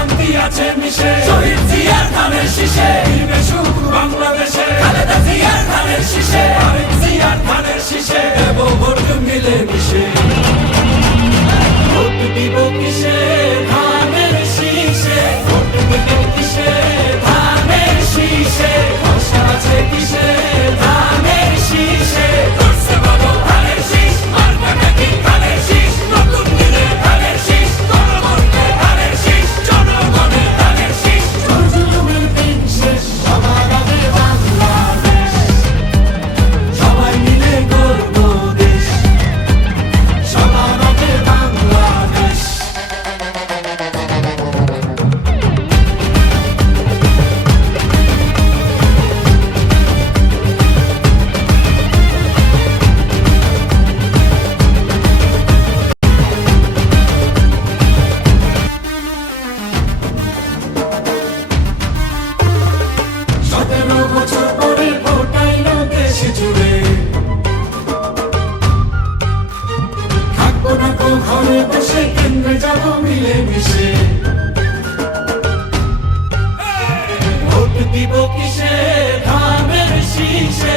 শান্তি আছে মিশে, শহীদ জিয়ার ধানের শীষে দিবে সুখ বাংলাদেশে, খালেদা জিয়ার ধানের শীষে, আরেক জিয়ার ধানের শীষে দেব ভোট মিলে মিশে। ভোট দিব কিসে ধানের শীষে, ভোট দিব কিসে ধানের শীষে, ভরসা আছে কিসে ধানের শীষে, করছে বলো ধানের শীষ, মার্কাটা কি ধানের শীষ, নতুন দিনে ধানের শীষ, গণভোটে ধানের শীষ, জনগণের ধানের শীষ, জুলুমের দিন শেষ, সবার আগে বাংলাদেশ, সবাই মিলে গর্ব দেশ, সবার আগে বাংলাদেশ। সতেরো বছর পরে ভোট আইলো দেশ জুড়ে, থাকবো না তো ঘরে বসে, কেন্দ্রে যাবো মিলে মিশে। ভোট দিব কিসে ধানের শীষে,